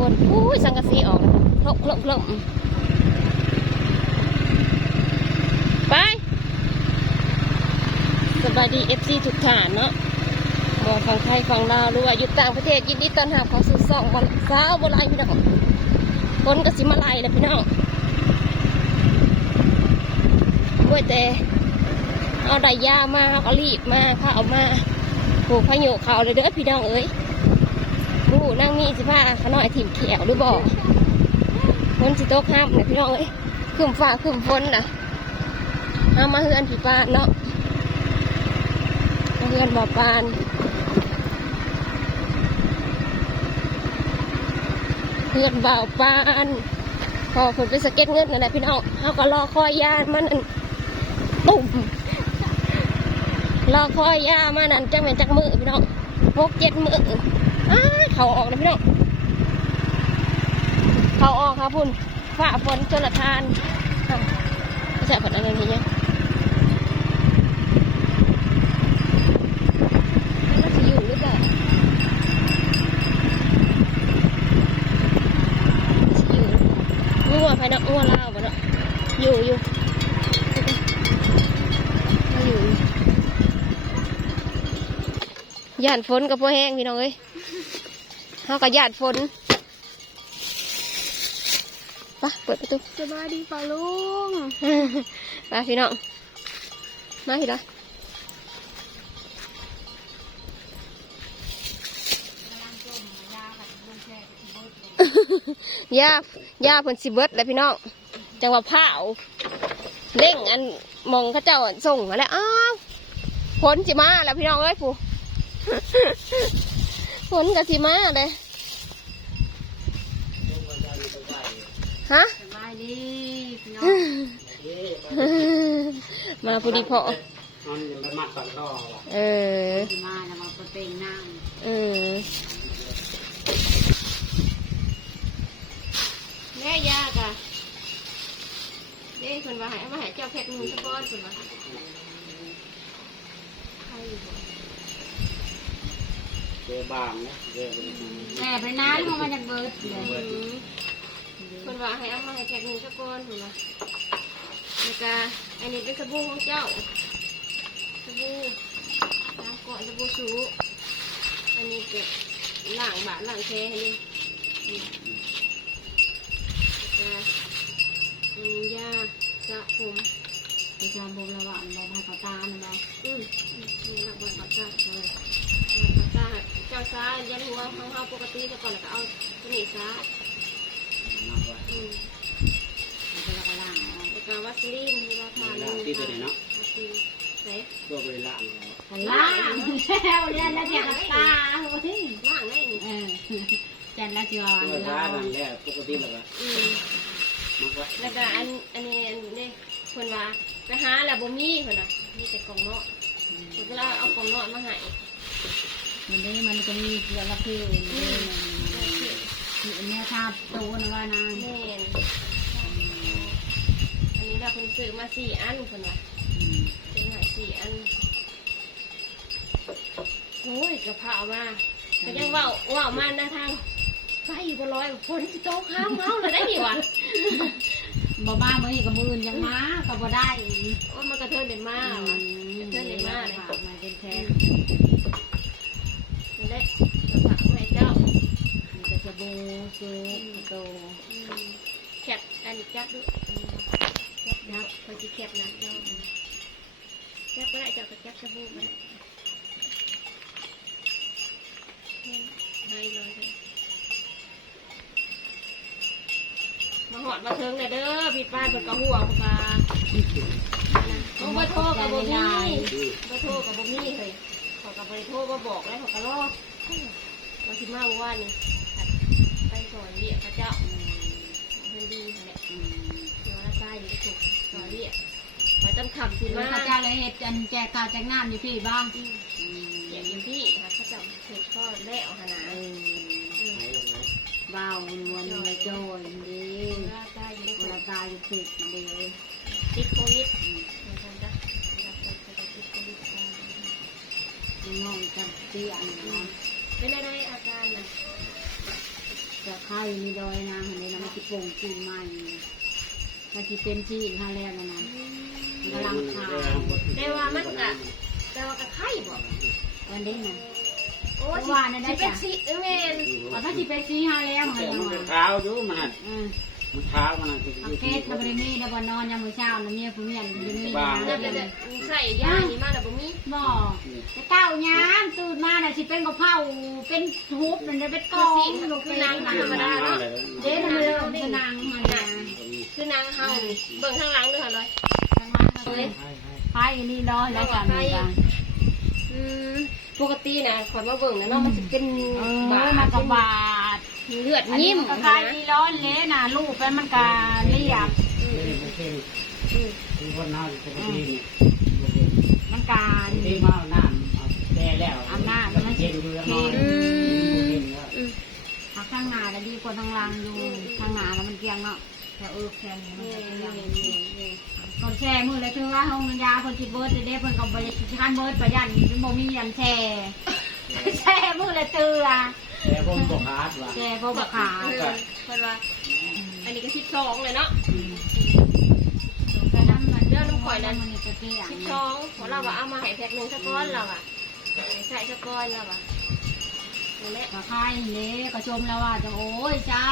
คนอุ้ยสังกะสีออกคลบคลบคลบไปสบายดีเอฟซีทุกฐานเนาะมองฝั่งไทยฝั่งลาวหรือว่าอยู่ต่างประเทศยินดีต้อนรับเข้าสู่สองวันสาวโบราณพี่น้องคนก็สิมาไล่แล้วพี่น้องเว้ยแต่เอาได้ยามาเขาก็รีบมาเขาเอามาปลูกพะโยเขาเลยเด้อพี่น้องเอ้ย บูนั่งมีสิผ้าขน่อยถิ่มเขียวหรือบอกมันสิโต๊ะห้ามเนี่ยพี่น้องเอ้ยขึ้นฟ้าขึ้นฝนนะเอามาเฮือนผีปานเนาะมาเฮือนบ่อปานเฮือนบ่าวปานพอคนไปสเก็ตเงินนั่นแหละพี่น้องเขาก็รอคอยยามันตุ่มรอคอยยามานั่นจังเป็นจักมือพี่น้องหกเจ็ดมืออ้า เขาออกนะพี่น้องเขาออกครับพุ่นฝ่าฝนจนละทานไม่ใช่ฝนอะไรทีเนี่ยแล้วจะอยู่หรือเปล่าอยู่งัวภายนอกงัวลาวบ่เนาะอยู่อยู่เอาอยู่ย่านฝนกับพวแห้งพี่น้องเอ้ย เขาก็ญาติฝนไปะเปิดประตูสบายดีป่าลุงไปพี่น้อง มาทีละยาย่าเพิ่นสิเบิดแล้วพี่น้อง จังหวะเผาเล่งอันมองเขาเจ้าอันส่งมาแล้ว อ้าวฝนสิมาแล้วพี่น้องเอ้ยผู้ ฝนกับสิมาเลยฮะสบายดีพี่น้องมาพอดีพอมันยังไม่มาสั่งต่อว่ะเออที่มาแล้วมาประเตงนั่งเออแม่ยากอะเด้คนว่าใหายมาใหายเจ้าแพ็กมือสักก้อนคนว่าใครอยู่บ่เจอบางนะเจอเป็นแม่ไปนานมันมาจากเบิร์ดเลยคนว่าให้เอามาให้แพ็กมือสักก้อนคนว่าแล้วก็อันนี้เป็นสบู่ของเจ้าสบู่น้ำก่อนสบู่สูอันนี้เก็บล้างบาทล้างแช่ให้นี่แล้วก็อันนี้ยาสระผมไปจำบุญระหว่างเรามาเขาตาเนาะอืมนี่รักบัตรบัตาใช่บัตรจ้า เจ้าซ้ายันหัวเขาเขาปกติแต่ก่อนแล้วก็เอาตัวนี้ซ้ายมากกว่าอืมมันจะละกระล่างแล้วก็วัสลีนมีราคาล่างที่ตัวเนาะวัสลีนใส่ตัวบริล่างแล้วล่างแล้วเรียแล้วเทียบกับตาเฮ้ยล่างได้นี่เออจันละจอนตัวรล้านั่นแหละปกติแล้วก็อืมมากกว่าแล้วก็อันอันนี้อันนี้คนว่าไปหาแล้วบ่มีคนน่ะมีแต่กล่องเนาะคนก็เลยเอากล่องเนาะมาให้ มันได้มันจะมีเกลือละคือคือเนี่ยทาโตนะว่านางแม่นอันนี้เราคนซื้อมาสี่อันคนว่าซื้อมาสี่อันโอ้ยกระเพรามาก็ยังว่าว่ามาหน้าทางไฟอยู่บนร้อยฝนสิโตกข้ามเมาเลยได้ดีวะบ่มาเมื่อนี้กับมือยังมาก็บ่ได้ว่ามันกระเทินเด่นมากวะกระเทินเด่นมากเลยมาเป็นแท้ แหละกระเพราให้เจ้ามันจะสบู่ซูโตแคบอันนี้จับดูอืมแคบนะคอจีแคบนะเจ้าแคบก็ได้เจ้าก็แคบสบู่มาให้เลยมาหอดมาเทิงเลยเด้อพี่ป้าเปิดกระหัวพกาโอ้บ่โทรกับบ่มีบ่โทรกับบ่มีเลย กับบ่โทรมาบอกแล้วขอกระรอมาคิดมาว่านี่ไปสอนเรียกพระเจ้าเพิ่นดีแหละเดี๋ยวเราใต้อยู่ถูกซอยเรียกไปต้นคำคืที่อมาพระเจ้าเลยเห็ดอันแจกข้าวแจกน้ำอยู่พี่บ้างเดี๋ยวอยู่พี่ค่ะเขาจะถูกก็แล้วหานาเออว้าวรวนเลยโจยดีเราใต้อยู่เวถูลากตายอยู่ผิดดีติดโควิด งงจับเตี้ยนเนะเป็นอะไรอาการน่ะจะไข่มีดอยนางอันนี้นะมันจะโป่งจีนใหม่มันจะเป็นจีนฮาแลนด์นะนะมันกำลังขายแต่ว่ามันก็แต่ว่าก็ไข่บ่วันนี้นะโอ้เมื่อวานน่ะได้สิเป็จ้ะนสิเออแม่นอ๋อถ้าจะเป็นจีนฮาแลนด์แต่มันมันว่าเท้าอยู่มันหันอืม มันเท้ามันหันโอเคถ้าบริมีนะวันนอนยามมื้อเช้านะเมียผู้เมียนบริมีเดี๋ยวนะเดี๋ยวใส่ยานี่มาแล้วบ่มีบ่แต่เก้ายามตื่นมาน่ะสิเป็นกะเพราเป็นฮุบมันได้เป็นกคือองสิลูกคือเป็นางธรรมดาเนาะเด้มันเริ่มเป็นนางมันนะคือนางเฮาเบิ่งข้างหลังด้วยค่ะเลยทางนั้นเลยไพ่นี่รอแล้วกันเหมือนกันอืมปกตินะขอยมาเบิ่งนะเนาะมันจะเป็นเออบามันก็บา เลือดอันนี้ยิ้มมันก็คล้ายนี่ร้อนเลยนะลูกแล้วมันก็เรียบคือคนน้าปกตินี่มันการที่มาน้ำแก่แล้วเย็นอยู่แล้วนอนอืมอืมพักข้างหน้าแล้วดีกว่าทางหลังอยู่ทางหน้าแล้วมันเกลียงเนาะแต่เออแค่นี้มันนี่ก็เกลียงนี่นี่นี่คนแช่มือเลยคือว่าห้องยาคนจิตเบิร์ดเด้เพิ่นก็บริทานเบิร์ดประหยัดเป็นโมมียันแช่แช่มือเลยเตือ แต่ผมบอกฮาร์ดว่าแช่พวกบะขาเออเพิ่นว่า อันนี้ก็สิบสองเลยเนาะกระน้ำมันเรื่องน้ำข่อยนั้นมันนี่ก็เกลียงสิบสองของเราว่าเอามาให้แพ็คหนึ่งสักก้อนเราอะให้ใส่สักก้อนเราอะนี่แหละ ก็คายเละก็ชมแล้วว่าจะโอ้ยจ้า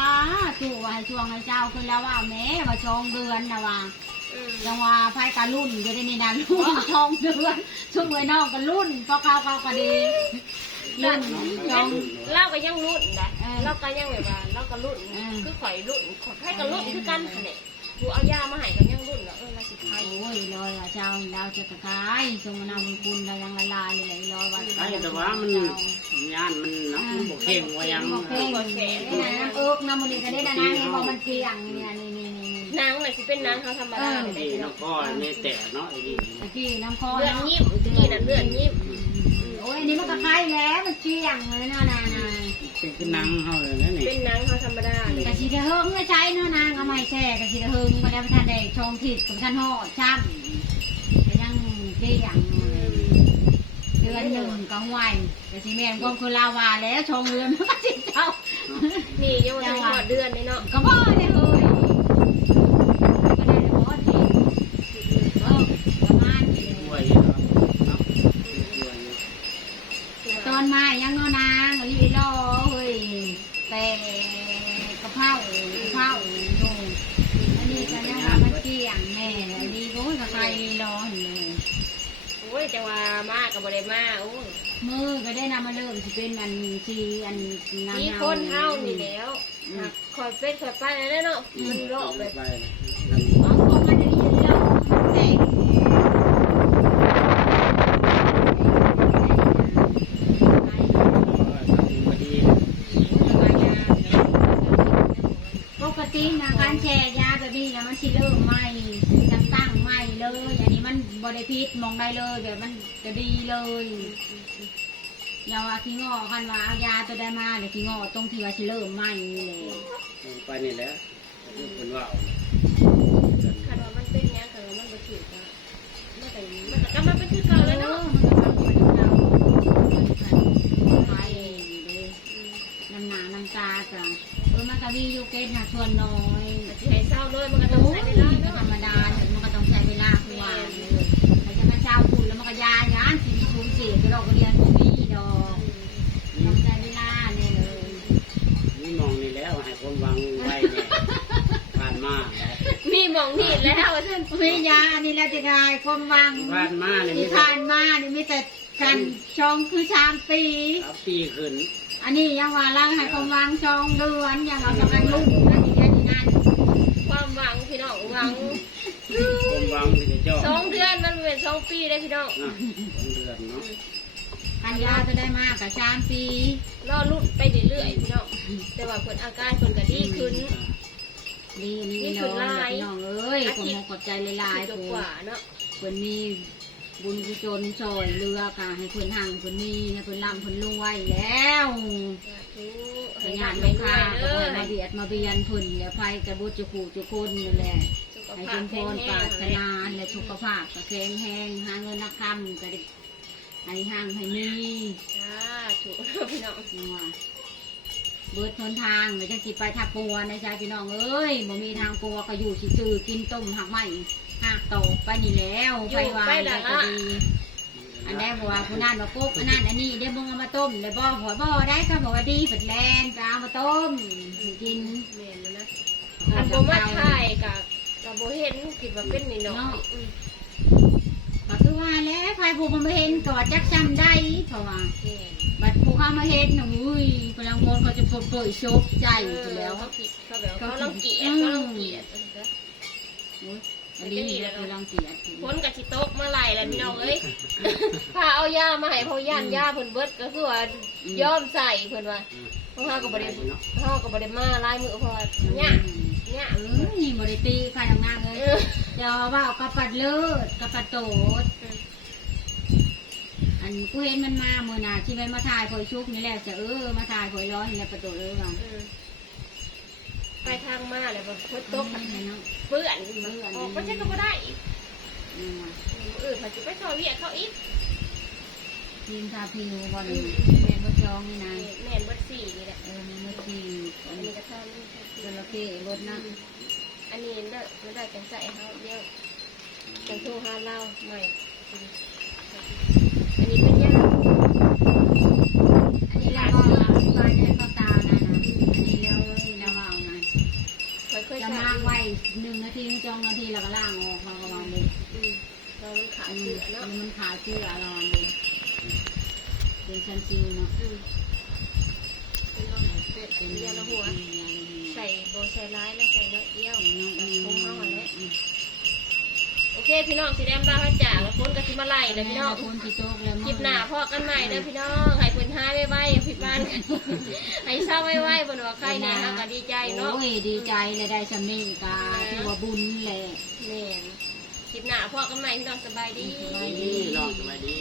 จู่ว่าให้ช่วงให้เจ้าขึ้นแล้วว่าแม่มาชงเดือนนะว่า อืมจังว่าไพ่การุ่นอยู่ในนี้นะรุ่นชงเดือนช่วงไว้นอกก็รุ่นพอเขาเขาก็ดี รุ่นชงเล่าก็ยังรุ่นนะเออเล่าก็ยังแบบว่าเล่าก็รุ่นเออคือข่อยรุ่นข่อยให้ก็รุ่นคือกันค่ะเนี่ยกูเอายามาให้กันยังรุ่นแล้วเออเราสิไทยโอ้ยลอยว่าเจ้าดาวจะกระกายทรงมะนาวบุญคุณเรายังละลายเลยลอยว่าไอ้แต่ว่ามันยานมันเนาะมันบอกเข่งว่ายังบอกเพลงนี่นะเอิกน้ำมันนี่ก็ได้นะนะนี่บอกมันเกียงเนี่ยนี่นี่นี่นางน่ะสิเป็นนางเขาธรรมดาเลยนี่พี่น้น้อองงพ่อไม่แต่เนาะไอ้นี่ตะกี้น้ำคอเลือดยิ้มนี่น่ะเลือดยิ้มโอ้ยอั นนี้มันก็คล้ายแล้ว มันเกียงเลยนะนะนะเป็นคือนังเขาเลยนะนี่เป็นนางเขาธรรมดาเลยกะสีกระเฮิงไม่ใช้เนาะนางเอาไม้แช่กะสีกระเฮิงมาได้ประทานได้ชงผิดกับท่านห่อช่ำก็ยังเกียงเดือนหนึ่งก็ห่วยกะสีแมนก็คือลาวาแล้วชงเรือนมันก็จิตเจ้านี่ยังไม่ถึงหอดเดือนเลยเนาะก็บ่ได้เฮ้ยก็ได้แต่บ่ที่เออประมาณนี้ ป่ เล วย ยเนาะเนาะป่วย ตอนมายังเนาะนางลีรอเฮ้ยแต่กระเพรากระเพราอยู่อันนี้ก็ยังว่ามันเกี่ยงแม่อันนี้ก็กระไกรรอเห็นเลย โอ้ยจังว่า มากกับบริมาโอ้ยมือก็ได้นำมาเริ่มสิเป็นอันชีอันนางมีคนเฮานี่แล้วคอยเป็นคอยไปแล้วเนาะมันโลกเลยไปเอาของมันจะยืนแล้วแต่ปกตินะการแช่ยาแบบนี้นะมันสิเริ่มใหม่จังตั้งใหม่ เลย อันนี้มันบริพิษมองได้เลยแบบมันจะดีเลยอย่าว่าขี้งอคันว่าเอายาตัวได้มาเดี๋ยวขี้งอตรงที่ว่าสิเริ่มใหม่เลยไปนี่แหละเป็นว่าคันว่ามันเป็นยังคันว่ามันบ่ถือก็มันก็มันก็กลับมาเป็นคือเก่าแล้วเนาะน้ำหนาน้ำตาจ้ะเออมันก็มีอยู่เกณฑ์หักส่วนน้อยให้เศร้าด้วยมันก็ต้องโอ้ใช้เวธลารรมดาาคุวานเลยแต่จะมาเช้าคุณแล้วมันก็ยายานสิสูญเสียกระดอกกระเดียนบ่มีดอกต้องใช้เวลาเนี่ยเลยนี่มองนี่แล้วให้ความหวังไว้เนี่ยผ่านมามีหมองนี่แล้วท่านวิยานี่แหละจะได้ความหวังผ่านมาเนี่ยมีที่ผ่านมานี่มีแต่กันชองคือชามปีครับปีขึ้นอันนี้ยังว่าล่างให้ความหวังชองเดือนยังเอากำลังลุ่มนั่นนี่นั่นนี่นั่นความหวังพี่น้องหวังค วามหวังที่จะเจ้าสองเดือนมันเป็นสองปีได้พี่น้องนะสองเดือนเนาะกันยาจะได้มากกับชามปีรอรุ่นไปเรื่อยๆพี่น้องแต่ว่าผลอาการผลก็ดีขึ้น นี่นี่นี่น้คือองลายน้องเอ้ยผมขอบใจหลายๆสิผบมกว่าเนาะเพิ่นมีบุญกุศลซอยเรือกะให้เพิ่นหังเพิ่นมีให้เพิ่นร่ำเพิ่นรวยแล้วให้ให้งาญานติไม่ไม่ค่าค่าเด้ก็อมาเบียดมาเบียนเพิ่นเดี๋ยวไปจะบุญจะขู่จะคนนี่แหละสุข ให้ภาเพิ่พนพแข็งรปรางรถนาและสุขภาพก็แข็งแรงหาเงินนักคำก็ได้ให้ห่างให้มีสาธุพี่น้องเบิดทนทางเดี๋ยวจะสิไปทับปัวนะจ๊ะพี่น้องเอ้ยบ่มีทางปัวก็อยู่สิจือกินต้มหักไหมหักโตกไปนี่แล้วไปวางแล้วก็ดีอันได้บอกว่าคุณนั่นมาปุ๊บอันนั้นอันนี้ได้มึงเอามาต้มได้บ่หัวบ่ได้ก็บอกว่าดีฝัดแลนไปเอามาต้มกินแม่นแล้วนะอันบ่มาถ่าย กับกับบ่เห็นคิดว่าเป็นนี่เนาะ อืมก็คือว่าแล้วใครผู้มันมาเห็นก็ว่าจักจำได้เพราะว่า แม่นบัดผู้เข้ามาเห็นน่ะอุ้ยพลังมนเขาจะเปิดเผยโชคใจเออยู่อแล้วเขาคิดเขาแบบเขาลังเกียจเขาลังเกียจอุ้ยอันนี้แล้วพลังเสียพ้นกับชิโต๊กเมื่อไหร่แล้วพี่น้องเอ้ยพาเอายามาให้เพราะย่านยาเพิ่นเบิดก็คือว่าย่อมใส่เพิ่นว่าเพราะเฮาก็บ่ได้เฮาก็บ่ได้มาลายมือเพราะว่าเนี่ย เนี่ยเอ้ยบริตีใครทำงานเลยเออเดี๋ยวว่าเอากระปัดเลิศกระปัดโตดอันกูเห็นมันมาเมื่อน่ะที่มันมาถ่ายคอยชุกนี่แหละจะเออมาถ่ายคอยร้อนนี่แหละประตูเลยว่าอืมไปทางมาแล้วบ่เพิ่นตตกกมันเนาะเปื้อนออกบ่ใช่ก็บ่ได้อีกอืมเออเขาสิไปซอยเวียกเขาอีกทีมทาพิวบอล แม่นบ่จองนี่นายแม่นเบิดสี่นี่แหละเออแม่นบ่ทีอัอันนนี้นี้ก็ทำจระเข้รถนะอันนี้เด้อมันได้จังใส่เฮาเดียวจังโทรหาเราใหม่อันนี้เป็นยาอันนี้เราก็อธิบายให้เขาตามนะนะอันนี้แล้วเราเอานะเคยเคยจะใช้มากไว้หนึ่งนาทีจองนาทีแล้วก็ล่างออกมาประมาณนี้อืมเรามันขาดอันเสืนี้อเนาะมันขาชื่ออะไรนี่เป็นชันซิวเนาะ อืมเป็นเราเป็ด เป็น เรียนหัว ใส่โบใส่ร้ายแล้วใส่น้อยเอี้ยวน้องแบบอืคงเข้ามาแล้วมโอเคพี่น้องสีแดงบ้าพระจ่าแล้วพ้นกับที่มาไล่เลยพี่น้องคนที่โต๊ะแล้วคลิปหน้าพ่อกันใหม่เด้อพี่น้องให้เพิ่นหายไว้ๆผิดบ้านกันให้เศร้าไว้ๆบนว่าใครเนี่ยเฮาก็ดีใจเนาะโอ้ยดีใจเลยได้สำนีกาที่ว่าบุญเลยแม่นคลิปหน้าพ่อกันใหม่พี่น้องสบายดีสบายดีรอดสบายดี